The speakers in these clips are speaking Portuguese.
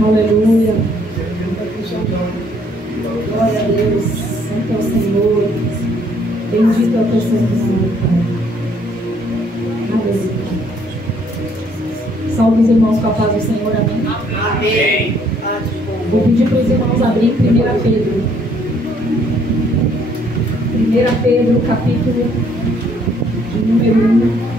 Aleluia. Glória a Deus. Santo é o Senhor. Bendito é o teu santo nome, Pai. Aleluia. Salve os irmãos com a paz do Senhor. Amém. Amém. Vou pedir para os irmãos abrirem 1 Pedro. 1 Pedro, capítulo de número 1.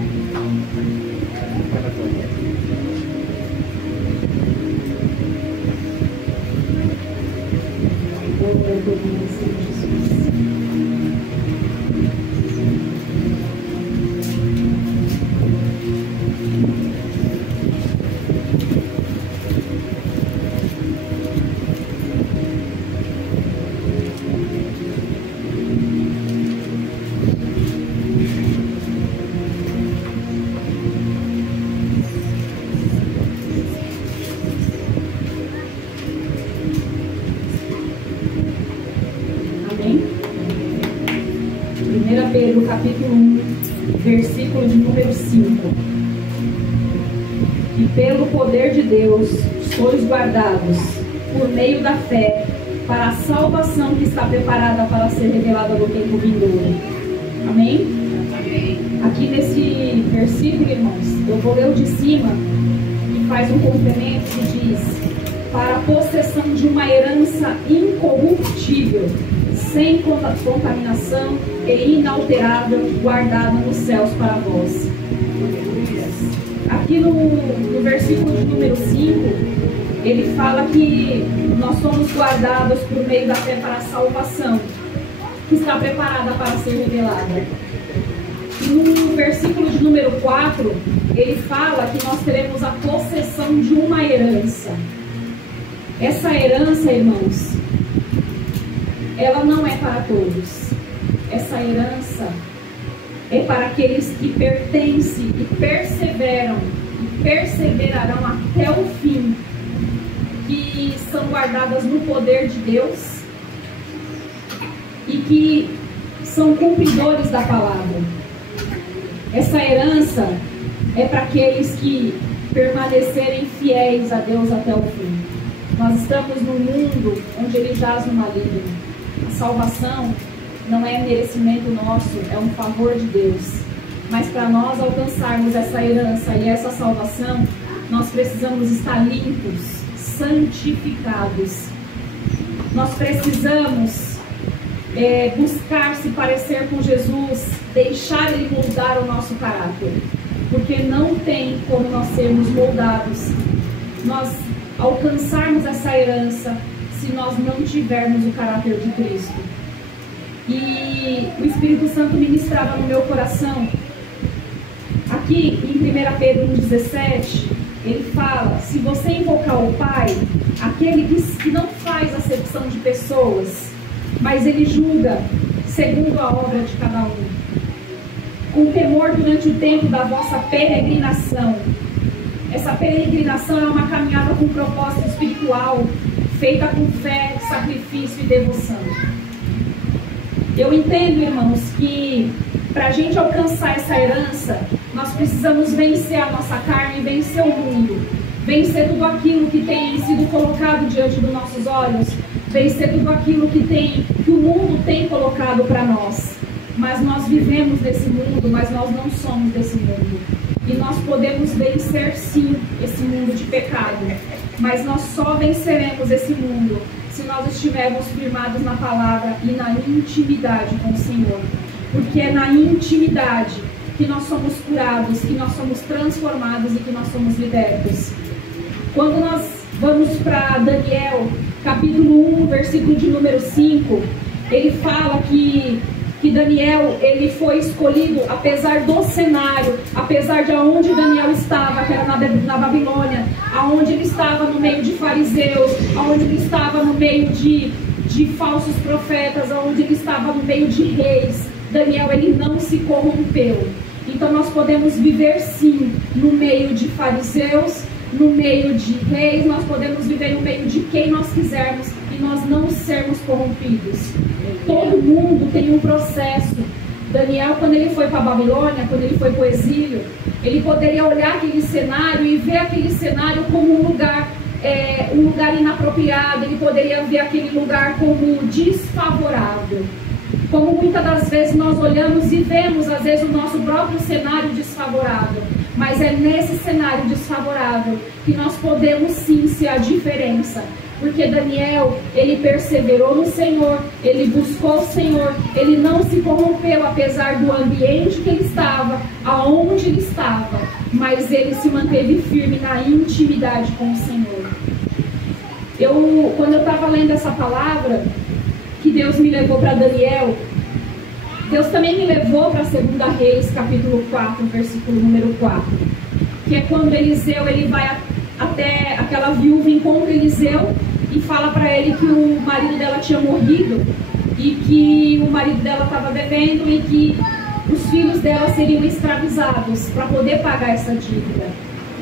Pedro, capítulo 1, versículo de número 5. E pelo poder de Deus sois guardados por meio da fé para a salvação que está preparada para ser revelada no tempo vindouro. Amém? Amém. Aqui nesse versículo, irmãos, eu vou ler o de cima, que faz um complemento que diz: para a possessão de uma herança incorruptível, sem contaminação e inalterável, guardada nos céus para vós. Aqui no versículo de número 5, ele fala que nós somos guardados por meio da fé para a salvação, que está preparada para ser revelada. E no versículo de número 4, ele fala que nós teremos a possessão de uma herança. Essa herança, irmãos, ela não é para todos. Essa herança é para aqueles que pertencem e perseveram e perseverarão até o fim, que são guardadas no poder de Deus e que são cumpridores da palavra. Essa herança é para aqueles que permanecerem fiéis a Deus até o fim. Nós estamos num mundo onde ele jaz no maligno. A salvação não é merecimento nosso, é um favor de Deus. Mas para nós alcançarmos essa herança e essa salvação, nós precisamos estar limpos, santificados. Nós precisamos buscar se parecer com Jesus, deixar Ele moldar o nosso caráter. Porque não tem como nós sermos moldados, nós alcançarmos essa herança, se nós não tivermos o caráter de Cristo. E o Espírito Santo ministrava no meu coração, aqui em 1 Pedro 1,17, ele fala: se você invocar o Pai, aquele que não faz acepção de pessoas, mas ele julga segundo a obra de cada um, com temor durante o tempo da vossa peregrinação. Essa peregrinação é uma caminhada com propósito espiritual, feita com fé, sacrifício e devoção. Eu entendo, irmãos, que para a gente alcançar essa herança, nós precisamos vencer a nossa carne e vencer o mundo. Vencer tudo aquilo que tem sido colocado diante dos nossos olhos. Vencer tudo aquilo que o mundo tem colocado para nós. Mas nós vivemos nesse mundo, mas nós não somos desse mundo. E nós podemos vencer sim esse mundo de pecado. Mas nós só venceremos esse mundo se nós estivermos firmados na palavra e na intimidade com o Senhor. Porque é na intimidade que nós somos curados, que nós somos transformados e que nós somos libertos. Quando nós vamos para Daniel, capítulo 1, versículo de número 5, ele fala que Daniel, ele foi escolhido apesar do cenário, apesar de onde Daniel estava, que era na Babilônia, aonde ele estava no meio de fariseus, aonde ele estava no meio de falsos profetas, aonde ele estava no meio de reis. Daniel, ele não se corrompeu. Então nós podemos viver sim no meio de fariseus, no meio de reis, nós podemos viver no meio de quem nós quisermos e nós não sermos corrompidos. Todo mundo tem um processo. Daniel, quando ele foi para a Babilônia, quando ele foi para o exílio, ele poderia olhar aquele cenário e ver aquele cenário como um lugar um lugar inapropriado, ele poderia ver aquele lugar como desfavorável. Como muitas das vezes nós olhamos e vemos, às vezes, o nosso próprio cenário desfavorável. Mas é nesse cenário desfavorável que nós podemos sim ser a diferença. Porque Daniel, ele perseverou no Senhor, ele buscou o Senhor, ele não se corrompeu apesar do ambiente que ele estava, aonde ele estava, mas ele se manteve firme na intimidade com o Senhor. Quando eu estava lendo essa palavra, que Deus me levou para Daniel, Deus também me levou para 2 Reis, capítulo 4, versículo número 4, que é quando Eliseu, ele vai até aquela viúva, encontra Eliseu e fala para ele que o marido dela tinha morrido e que o marido dela estava devendo e que os filhos dela seriam escravizados para poder pagar essa dívida.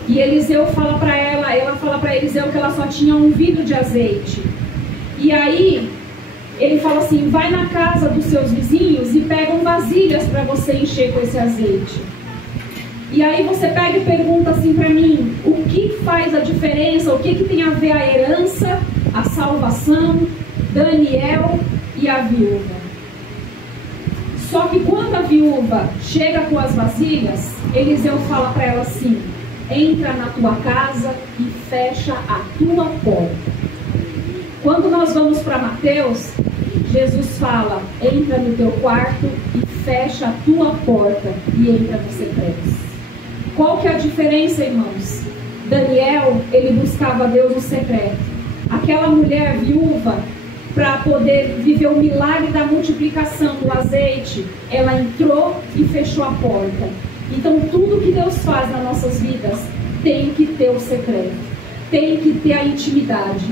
E Eliseu fala para ela fala para Eliseu que ela só tinha um vidro de azeite. E aí ele fala assim: vai na casa dos seus vizinhos e pegam vasilhas para você encher com esse azeite. E aí você pega e pergunta assim para mim: o que faz a diferença? O que tem a ver a herança, a salvação, Daniel e a viúva? Só que quando a viúva chega com as vasilhas, Eliseu fala para ela assim: entra na tua casa e fecha a tua porta. Quando nós vamos para Mateus, Jesus fala: entra no teu quarto e fecha a tua porta e entra no secreto. Qual que é a diferença, irmãos? Daniel, ele buscava Deus no secreto. Aquela mulher viúva, para poder viver o milagre da multiplicação do azeite, ela entrou e fechou a porta. Então tudo que Deus faz nas nossas vidas tem que ter o secreto, tem que ter a intimidade,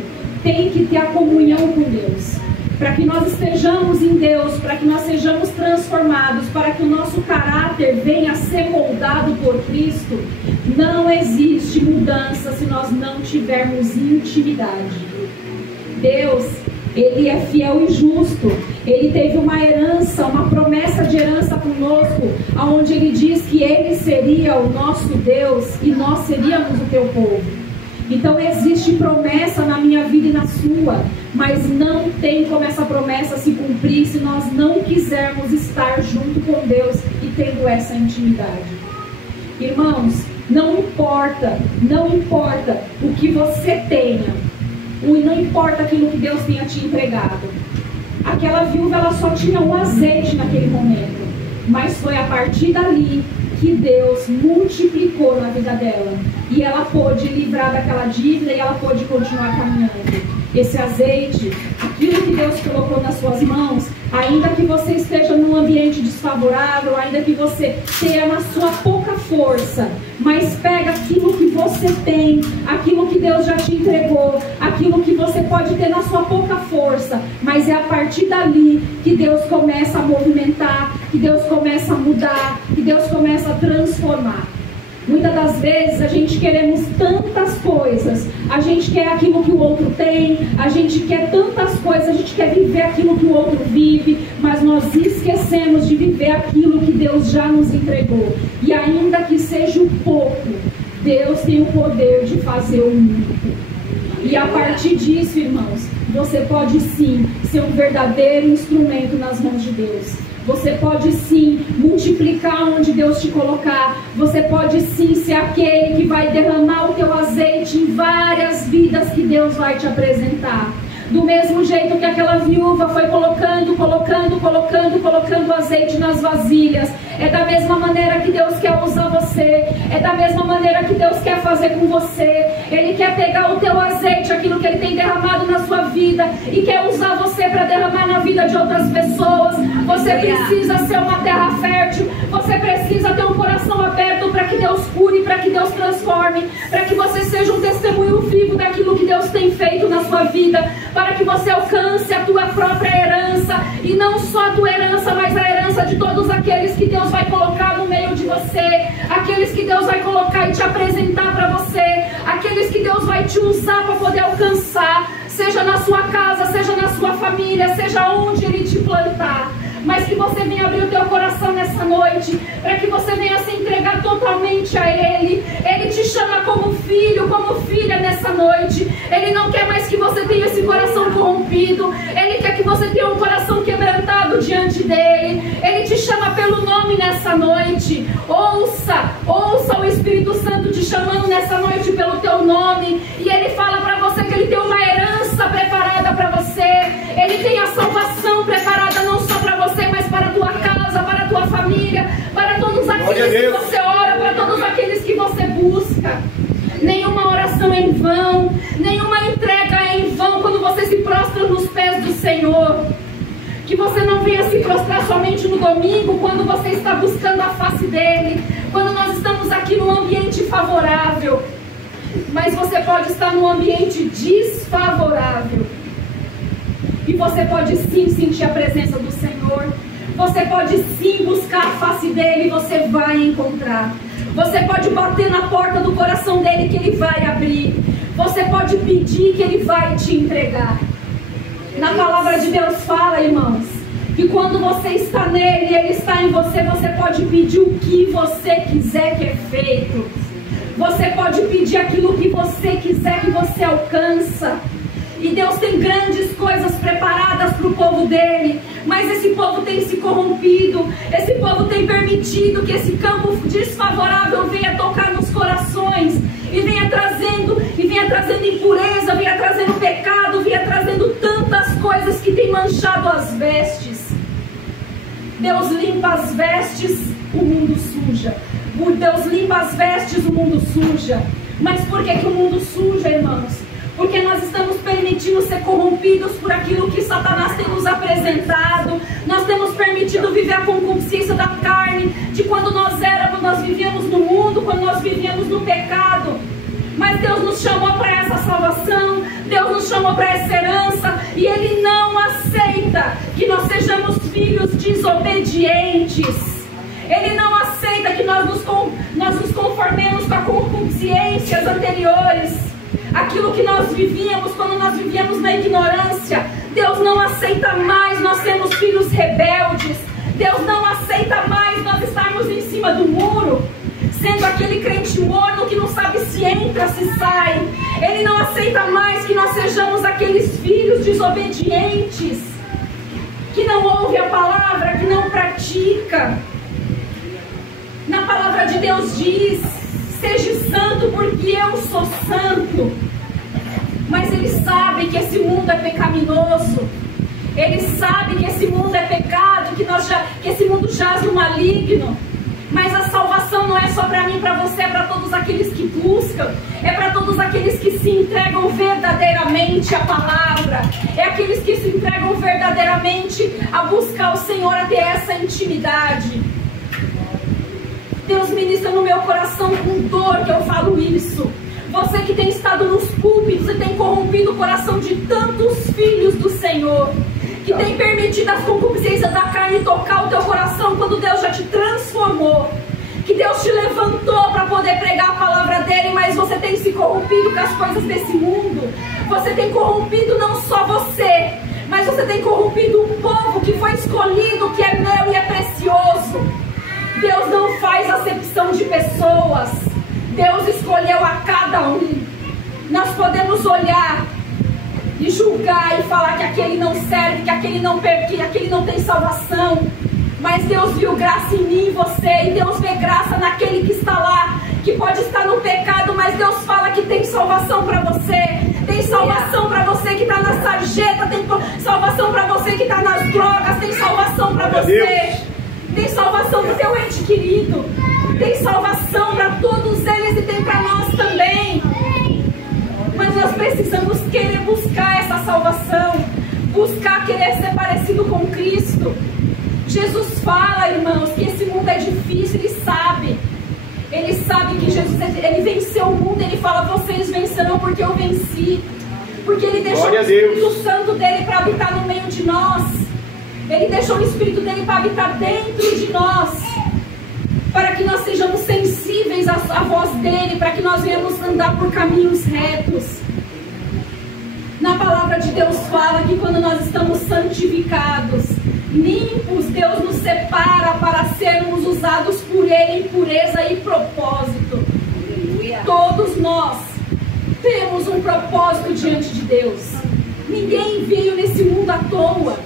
tem que ter a comunhão com Deus. Para que nós estejamos em Deus, para que nós sejamos transformados, para que o nosso caráter venha a ser moldado por Cristo, não existe mudança se nós não tivermos intimidade. Deus, Ele é fiel e justo. Ele teve uma herança, uma promessa de herança conosco, onde Ele diz que Ele seria o nosso Deus e nós seríamos o teu povo. Então existe promessa na minha vida e na sua, mas não tem como essa promessa se cumprir se nós não quisermos estar junto com Deus e tendo essa intimidade. Irmãos, não importa o que você tenha, não importa aquilo que Deus tenha te entregado. Aquela viúva, ela só tinha um azeite naquele momento, mas foi a partir dali que Deus multiplicou na vida dela, e ela pôde livrar daquela dívida e ela pôde continuar caminhando. Esse azeite, aquilo que Deus colocou nas suas mãos, ainda que você esteja num ambiente desfavorável, ainda que você tenha na sua pouca força, mas pega aquilo que você tem, aquilo que Deus já te entregou, aquilo que você pode ter na sua pouca força, mas é a partir dali que Deus começa a movimentar, que Deus começa a mudar, que Deus começa a transformar. Muitas das vezes a gente queremos tantas coisas, a gente quer aquilo que o outro tem, a gente quer tantas coisas, a gente quer viver aquilo que o outro vive, mas nós esquecemos de viver aquilo que Deus já nos entregou. E ainda que seja um pouco, Deus tem o poder de fazer o muito. E a partir disso, irmãos, você pode sim ser um verdadeiro instrumento nas mãos de Deus. Você pode sim multiplicar onde Deus te colocar. Você pode sim ser aquele que vai derramar o teu azeite em várias vidas que Deus vai te apresentar. Do mesmo jeito que aquela viúva foi colocando azeite nas vasilhas, é da mesma maneira que Deus quer usar você, é da mesma maneira que Deus quer fazer com você. Ele quer pegar o teu azeite, aquilo que Ele tem derramado na sua vida, e quer usar você para derramar na vida de outras pessoas. Você precisa ser uma terra fértil, você precisa ter um coração aberto para que Deus cure, para que Deus transforme, para que você seja um testemunho vivo daquilo que Deus tem feito na sua vida, para que você alcance a tua própria herança, e não só a tua herança, mas a herança de todos aqueles que Deus vai colocar no meio de você, aqueles que Deus vai colocar e te apresentar para você, aqueles que Deus vai te usar para poder alcançar, seja na sua casa, seja na sua família, seja onde Ele te plantar. Mas que você venha abrir o teu coração nessa noite, para que você venha se entregar totalmente a Ele. Ele te chama como filho, como filha nessa noite. Ele não quer esse coração corrompido. Ele quer que você tenha um coração quebrantado diante dele. Ele te chama pelo nome nessa noite. Ouça o Espírito Santo te chamando nessa noite pelo teu nome. E ele fala para você que ele tem uma herança preparada para você. Ele tem a salvação preparada não só para você, mas para a tua casa, para a tua família, para todos aqueles que você ora, para todos aqueles que você busca. Nenhuma oração é em vão, nenhuma entrega é em vão quando você se prostra nos pés do Senhor. Que você não venha se prostrar somente no domingo, quando você está buscando a face dele, quando nós estamos aqui num ambiente favorável, mas você pode estar num ambiente desfavorável, e você pode sim sentir a presença do Senhor, você pode sim buscar a face dele, e você vai encontrar. Você pode bater na porta do coração dele, que ele vai abrir. Você pode pedir, que ele vai te entregar. Na palavra de Deus fala, irmãos, que quando você está nele e ele está em você, você pode pedir o que você quiser que é feito. Você pode pedir aquilo que você quiser que você alcança. E Deus tem grandes coisas preparadas para o povo dele. Mas esse povo tem se corrompido. Esse povo tem permitido que esse campo desfavorável venha tocar nos corações. E venha trazendo impureza, venha trazendo pecado, venha trazendo tantas coisas que tem manchado as vestes. Deus limpa as vestes, o mundo suja. Deus limpa as vestes, o mundo suja. Mas por que o mundo suja, irmãos? Porque nós estamos permitindo ser corrompidos por aquilo que Satanás tem nos apresentado. Nós temos permitido viver a concupiscência da carne, de quando nós vivíamos no mundo, quando nós vivíamos no pecado. Mas Deus nos chamou para essa salvação, Deus nos chamou para essa herança, e Ele não aceita que nós sejamos filhos desobedientes. Ele não aceita que nós nos conformemos com as concupiscências anteriores. Aquilo que nós vivíamos quando nós vivíamos na ignorância, Deus não aceita mais nós sermos filhos rebeldes. Deus não aceita mais nós estarmos em cima do muro, sendo aquele crente morno que não sabe se entra, se sai. Ele não aceita mais que nós sejamos aqueles filhos desobedientes, que não ouve a palavra, que não pratica. Na palavra de Deus diz: seja santo porque eu sou santo. Mas ele sabe que esse mundo é pecaminoso. Ele sabe que esse mundo é pecado, que esse mundo jaz no maligno. Mas a salvação não é só para mim, para você, é para todos aqueles que buscam. É para todos aqueles que se entregam verdadeiramente à palavra. É aqueles que se entregam verdadeiramente a buscar o Senhor, a ter essa intimidade. Deus ministra no meu coração com dor que eu falo isso. Você que tem estado nos púlpitos e tem corrompido o coração de tantos filhos do Senhor, que tem permitido as concupiscências da carne tocar o teu coração quando Deus já te transformou, que Deus te levantou para poder pregar a palavra dele, mas você tem se corrompido com as coisas desse mundo. Você tem corrompido não só você, mas você tem corrompido um povo que foi escolhido, que é meu e é precioso. Deus não faz acepção de pessoas. Deus escolheu a cada um. Nós podemos olhar e julgar e falar que aquele não serve, que aquele não tem salvação. Mas Deus viu graça em mim e você. E Deus vê graça naquele que está lá, que pode estar no pecado, mas Deus fala que tem salvação para você. Tem salvação para você que está na sarjeta. Tem salvação para você que está nas drogas. Tem salvação para você. Tem salvação para o teu ente querido. Tem salvação para todos eles e tem para nós também. Mas nós precisamos querer buscar essa salvação. Buscar querer ser parecido com Cristo. Jesus fala, irmãos, que esse mundo é difícil. Ele sabe. Ele sabe que Jesus, ele venceu o mundo. Ele fala: vocês vencerão porque eu venci. Porque ele deixou o Espírito Santo dele para habitar no meio de nós. Ele deixou o Espírito dele para habitar dentro de nós, para que nós sejamos sensíveis à voz dele, para que nós venhamos andar por caminhos retos. Na palavra de Deus fala que quando nós estamos santificados, limpos, Deus nos separa para sermos usados por ele em pureza e propósito. Todos nós temos um propósito diante de Deus. Ninguém veio nesse mundo à toa.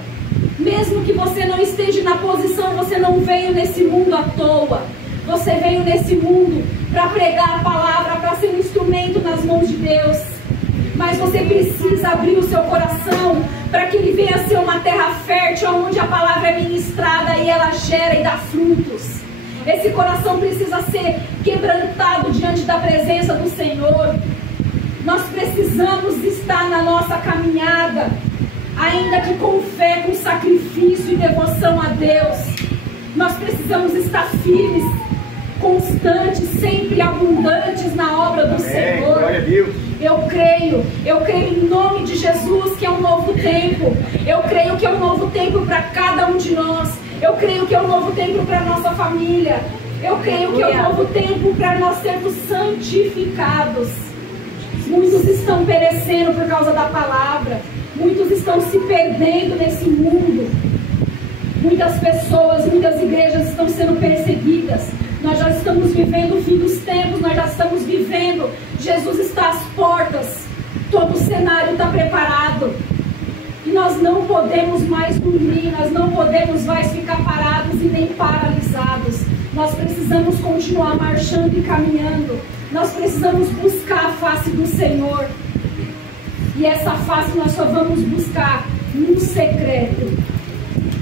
Mesmo que você não esteja na posição, você não veio nesse mundo à toa. Você veio nesse mundo para pregar a palavra, para ser um instrumento nas mãos de Deus. Mas você precisa abrir o seu coração para que ele venha ser uma terra fértil, onde a palavra é ministrada e ela gera e dá frutos. Esse coração precisa ser quebrantado diante da presença do Senhor. Nós precisamos estar na nossa caminhada, ainda que com fé, com sacrifício e devoção a Deus. Nós precisamos estar firmes, constantes, sempre abundantes na obra do Senhor. Glória a Deus. Eu creio em nome de Jesus que é um novo tempo. Eu creio que é um novo tempo para cada um de nós. Eu creio que é um novo tempo para a nossa família. Eu creio que é um novo tempo para nós sermos santificados. Muitos estão perecendo por causa da palavra. Muitos estão se perdendo nesse mundo. Muitas pessoas, muitas igrejas estão sendo perseguidas. Nós já estamos vivendo o fim dos tempos. Nós já estamos vivendo. Jesus está às portas. Todo o cenário está preparado. E nós não podemos mais dormir. Nós não podemos mais ficar parados e nem paralisados. Nós precisamos continuar marchando e caminhando. Nós precisamos buscar a face do Senhor. E essa face nós só vamos buscar no secreto.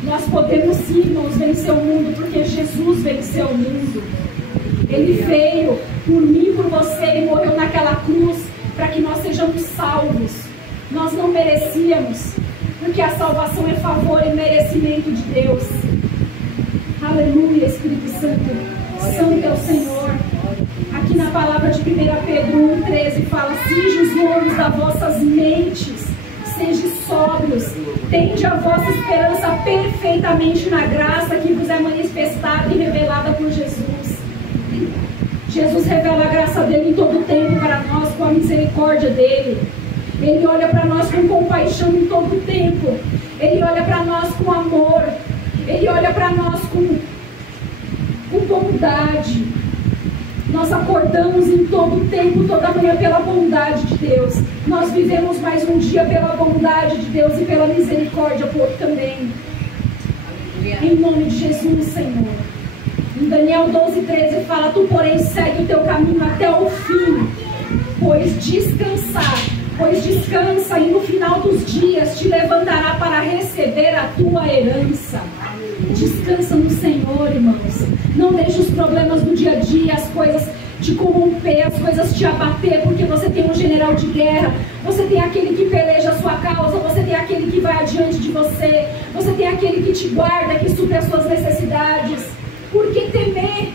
Nós podemos sim, irmãos, vencer o mundo, porque Jesus venceu o mundo. Ele veio por mim e por você. Ele morreu naquela cruz para que nós sejamos salvos. Nós não merecíamos, porque a salvação é favor e merecimento de Deus. Aleluia, Espírito Santo. Santo é o Senhor. Aqui na palavra de 1 Pedro 1,13 fala: cinge os lombos das vossas mentes, sejam sóbrios, tende a vossa esperança perfeitamente na graça que vos é manifestada e revelada por Jesus. Jesus revela a graça dele em todo o tempo para nós, com a misericórdia dele. Ele olha para nós com compaixão em todo o tempo. Ele olha para nós com amor. Ele olha para nós com bondade. Nós acordamos em todo o tempo, toda manhã, pela bondade de Deus. Nós vivemos mais um dia pela bondade de Deus e pela misericórdia também. Em nome de Jesus, Senhor. Em Daniel 12,13 fala: tu, porém, segue o teu caminho até o fim, pois descansa, e no final dos dias te levantará para receber a tua herança. Descansa no Senhor, irmãos. Não deixe os problemas do dia a dia, as coisas te corromper, as coisas te abater, porque você tem um general de guerra, você tem aquele que peleja a sua causa, você tem aquele que vai adiante de você, você tem aquele que te guarda, que supre as suas necessidades. Por que temer?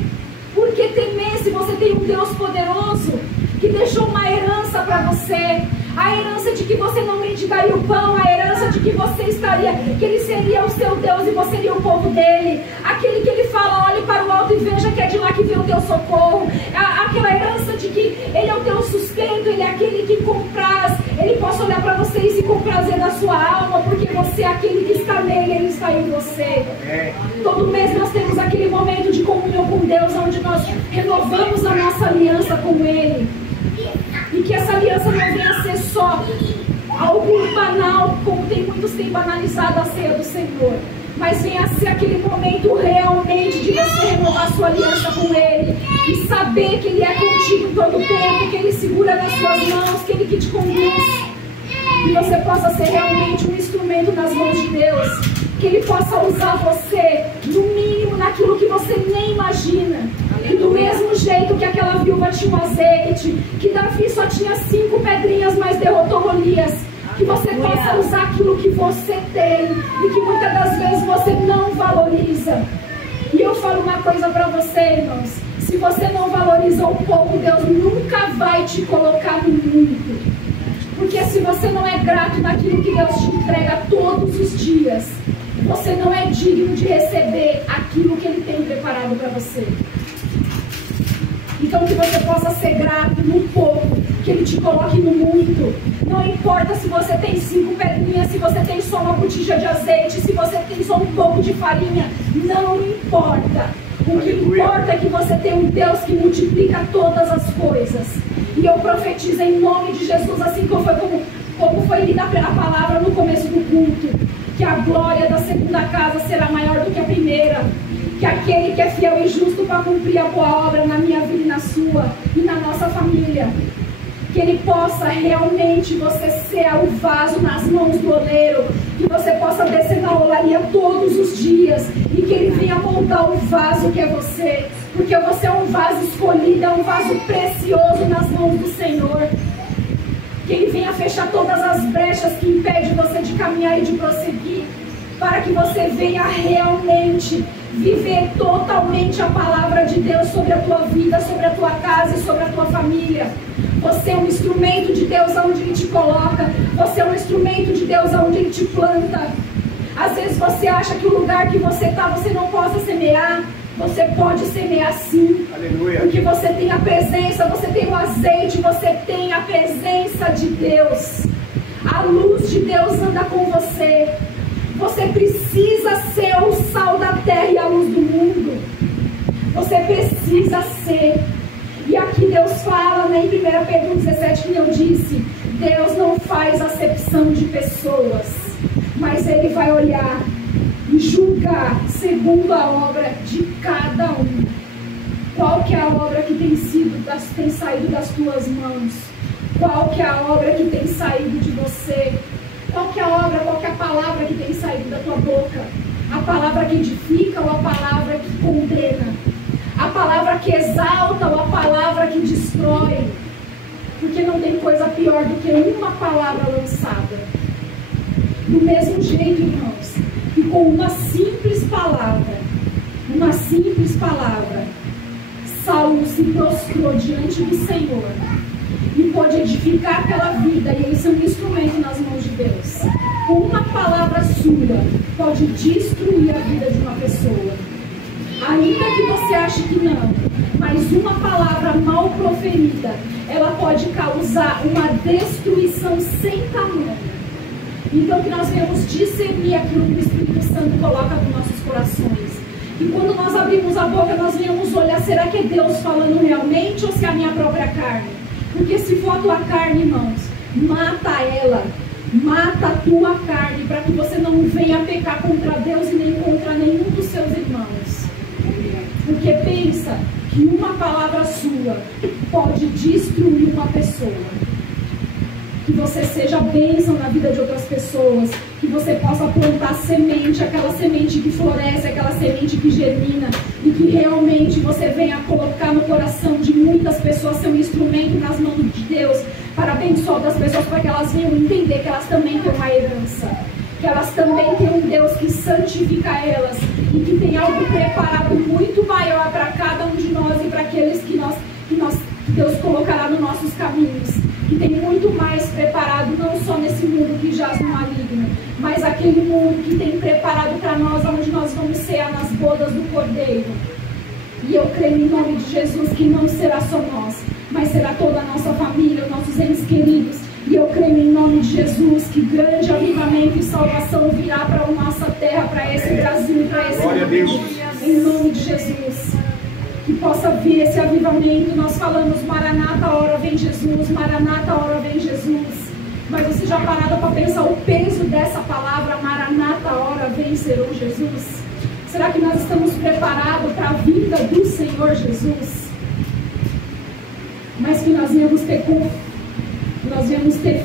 Por que temer se você tem um Deus poderoso que deixou uma herança para você? A herança de que você não mendigaria o pão, a herança de que você estaria, que Ele seria o seu Deus e você seria o povo dele. Aquele que Ele fala: olhe para o alto e veja que é de lá que vem o teu socorro. Aquela herança de que Ele é o teu sustento, Ele é aquele que compraz. Ele possa olhar para você e se comprazer da sua alma, porque você é aquele que está nele, Ele está em você. Todo mês nós temos aquele momento de comunhão com Deus, onde nós renovamos a nossa aliança com Ele. E que essa aliança não venha a ser só algo banal, como muitos têm banalizado a ceia do Senhor, mas venha a ser aquele momento realmente de você renovar sua aliança com Ele e saber que Ele é contigo em todo o tempo, que Ele segura nas suas mãos, que Ele que te conduz, que você possa ser realmente um instrumento nas mãos de Deus, que Ele possa usar você no mínimo naquilo que você nem imagina. E do mesmo jeito que aquela viúva tinha um azeite, que Davi só tinha 5 pedrinhas, mas derrotou Golias, que você possa usar aquilo que você tem e que muitas das vezes você não valoriza. E eu falo uma coisa para você, irmãos: se você não valoriza um pouco, Deus nunca vai te colocar no muito. Porque se você não é grato naquilo que Deus te entrega todos os dias, você não é digno de receber aquilo que Ele tem preparado para você. Então que você possa ser grato no pouco, que Ele te coloque no muito. Não importa se você tem 5 pedrinhas, se você tem só uma botija de azeite, se você tem só um pouco de farinha, não importa. O que importa é que você tem um Deus que multiplica todas as coisas. E eu profetizo em nome de Jesus, assim como foi foi lida a palavra no começo do culto, que a glória da segunda casa será maior do que a primeira, que aquele que é fiel e justo para cumprir a boa obra na minha vida e na sua, e na nossa família, que ele possa realmente você ser o vaso nas mãos do oleiro, que você possa descer na olaria todos os dias, e que ele venha moldar o vaso que é você, porque você é um vaso escolhido, é um vaso precioso nas mãos do Senhor. Que ele venha fechar todas as brechas que impedem você de caminhar e de prosseguir, para que você venha realmente viver totalmente a palavra de Deus sobre a tua vida, sobre a tua casa e sobre a tua família. Você é um instrumento de Deus onde Ele te coloca, você é um instrumento de Deus onde Ele te planta. Às vezes você acha que o lugar que você está, você não possa semear. Você pode semear sim. Aleluia. Porque você tem a presença, você tem o azeite, você tem a presença de Deus. A luz de Deus anda com você. Você precisa ser o sal da terra e a luz do mundo. Você precisa ser. E aqui Deus fala, né, em 1 Pedro 17, que eu disse, Deus não faz acepção de pessoas, mas Ele vai olhar e julgar segundo a obra de cada um. Qual que é a obra que tem saído das tuas mãos? Qual que é a obra que tem saído de você? Qual que é a obra, qual que é a palavra que tem saído da tua boca? A palavra que edifica ou a palavra que condena? A palavra que exalta ou a palavra que destrói? Porque não tem coisa pior do que uma palavra lançada. Do mesmo jeito, irmãos, que com uma simples palavra, Saulo se prostrou diante do Senhor e pôde edificar aquela vida, e eles são um instrumento nas mãos de Deus. Com uma palavra sua, pode destruir a vida de uma pessoa. Ainda que você ache que não, mas uma palavra mal proferida, ela pode causar uma destruição sem tamanho. Então que nós venhamos discernir aquilo que o Espírito Santo coloca nos nossos corações. E quando nós abrimos a boca, nós venhamos olhar, será que é Deus falando realmente ou se é a minha própria carne? Porque se for a tua carne, irmãos, mata ela, mata a tua carne, para que você não venha pecar contra Deus e nem contra nenhum dos seus irmãos. Porque pensa que uma palavra sua pode destruir uma pessoa. Que você seja bênção na vida de outras pessoas, que você possa plantar semente, aquela semente que floresce, aquela semente que germina, e que realmente você venha colocar no coração de muitas pessoas, ser um instrumento nas mãos de Deus, para abençoar outras pessoas, para que elas venham entender que elas também têm uma herança, que elas também têm um Deus que santifica elas, e que tem algo preparado muito maior para cada um de nós e para aqueles que Deus colocará nos nossos caminhos. Que tem muito mais preparado, não só nesse mundo que jaz no maligno, mas aquele mundo que tem preparado para nós, onde nós vamos cear nas bodas do Cordeiro. E eu creio em nome de Jesus que não será só nós, mas será toda a nossa família, os nossos entes queridos. E eu creio em nome de Jesus que grande avivamento e salvação virá para a nossa terra, para esse Brasil e para esse mundo. Em nome de Jesus. Que possa vir esse avivamento. Nós falamos, Maranata, a hora vem Jesus, Maranata, a hora vem Jesus. Mas você já parado para pensar o peso dessa palavra, Maranata, a hora vem Senhor Jesus? Será que nós estamos preparados para a vinda do Senhor Jesus? Mas que nós viemos ter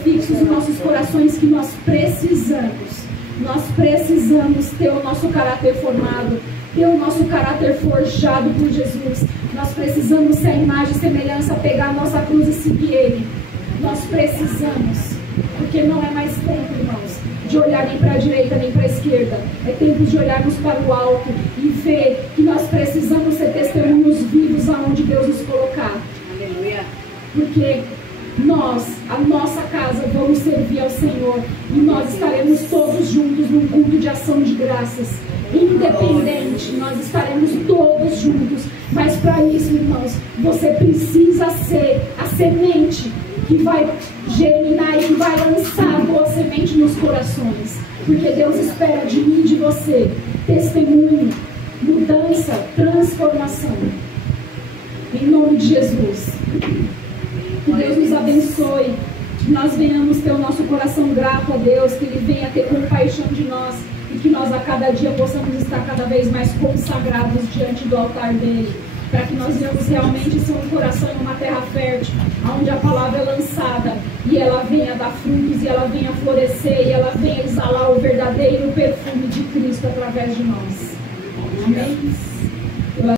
fixos os nossos corações que nós precisamos ter o nosso caráter formado, ter o nosso caráter forjado por Jesus. Nós precisamos ser a imagem e semelhança, pegar a nossa cruz e seguir Ele. Nós precisamos, porque não é mais tempo, irmãos, de olhar nem para a direita nem para a esquerda. É tempo de olharmos para o alto e ver que nós precisamos ser testemunhos vivos aonde Deus nos colocar. Aleluia. Porque nós, a nossa casa, vamos servir ao Senhor e nós estaremos todos juntos num culto de ação de graças. Independente, nós estaremos todos juntos. Mas para isso, irmãos, você precisa ser a semente que vai germinar e que vai lançar a boa semente nos corações. Porque Deus espera de mim e de você testemunho, mudança, transformação. Em nome de Jesus. Que Deus nos abençoe. Que nós venhamos ter o nosso coração coração grato a Deus, que Ele venha ter compaixão de nós e que nós a cada dia possamos estar cada vez mais consagrados diante do altar dEle, para que nós venhamos realmente ser um coração em uma terra fértil, onde a palavra é lançada e ela venha dar frutos, e ela venha florescer, e ela venha exalar o verdadeiro perfume de Cristo através de nós. Amém?